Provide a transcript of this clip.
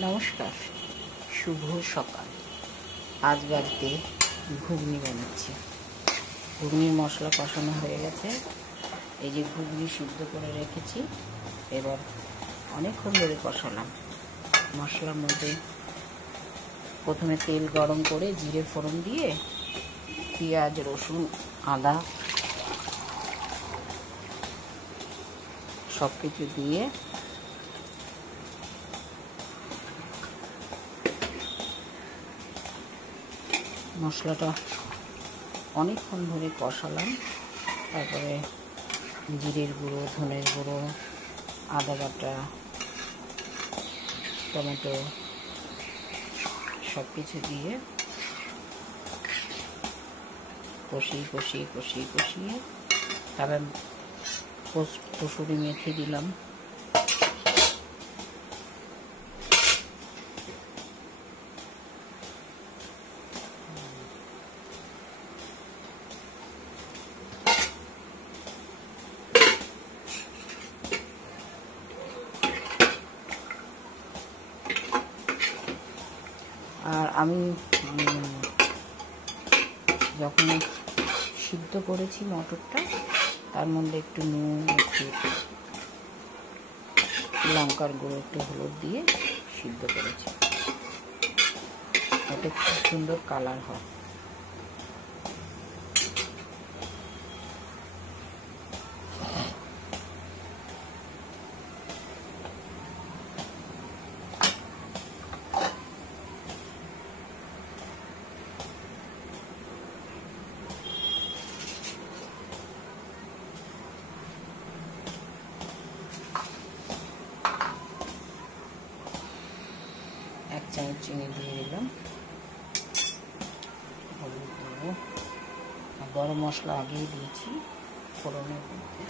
নমস্কার, শুভ সকাল। আজ বাড়িতে ঘুগনি বানাচ্ছি। ঘুগনির মশলা কষানো হয়ে গেছে। এই যে ঘুগনি সিদ্ধ করে রেখেছি, এবার অনেকক্ষণ ধরে কষালাম। মশলার মধ্যে প্রথমে তেল গরম করে জিরে ফোড়ন দিয়ে পেঁয়াজ, রসুন, আদা সব কিছু দিয়ে মশলাটা অনেকক্ষণ ধরে কষালাম। তারপরে জিরের গুঁড়ো, ধনের গুঁড়ো, আদা বাটা, টমেটো সব কিছু দিয়ে কষিয়ে তারপর কসুরি মেথি দিলাম। আর আমি যখন সিদ্ধ করেছি মটরটা, তার মধ্যে একটু নুন, একটু লঙ্কার গুঁড়ো, একটু হলুদ দিয়ে সিদ্ধ করেছি। এতে খুব সুন্দর কালার হয়। এক চামচ চিনি দিয়ে দিলাম, হলুদ দেবো, গরম মশলা আগেই দিয়েছি ফোড়নের মধ্যে।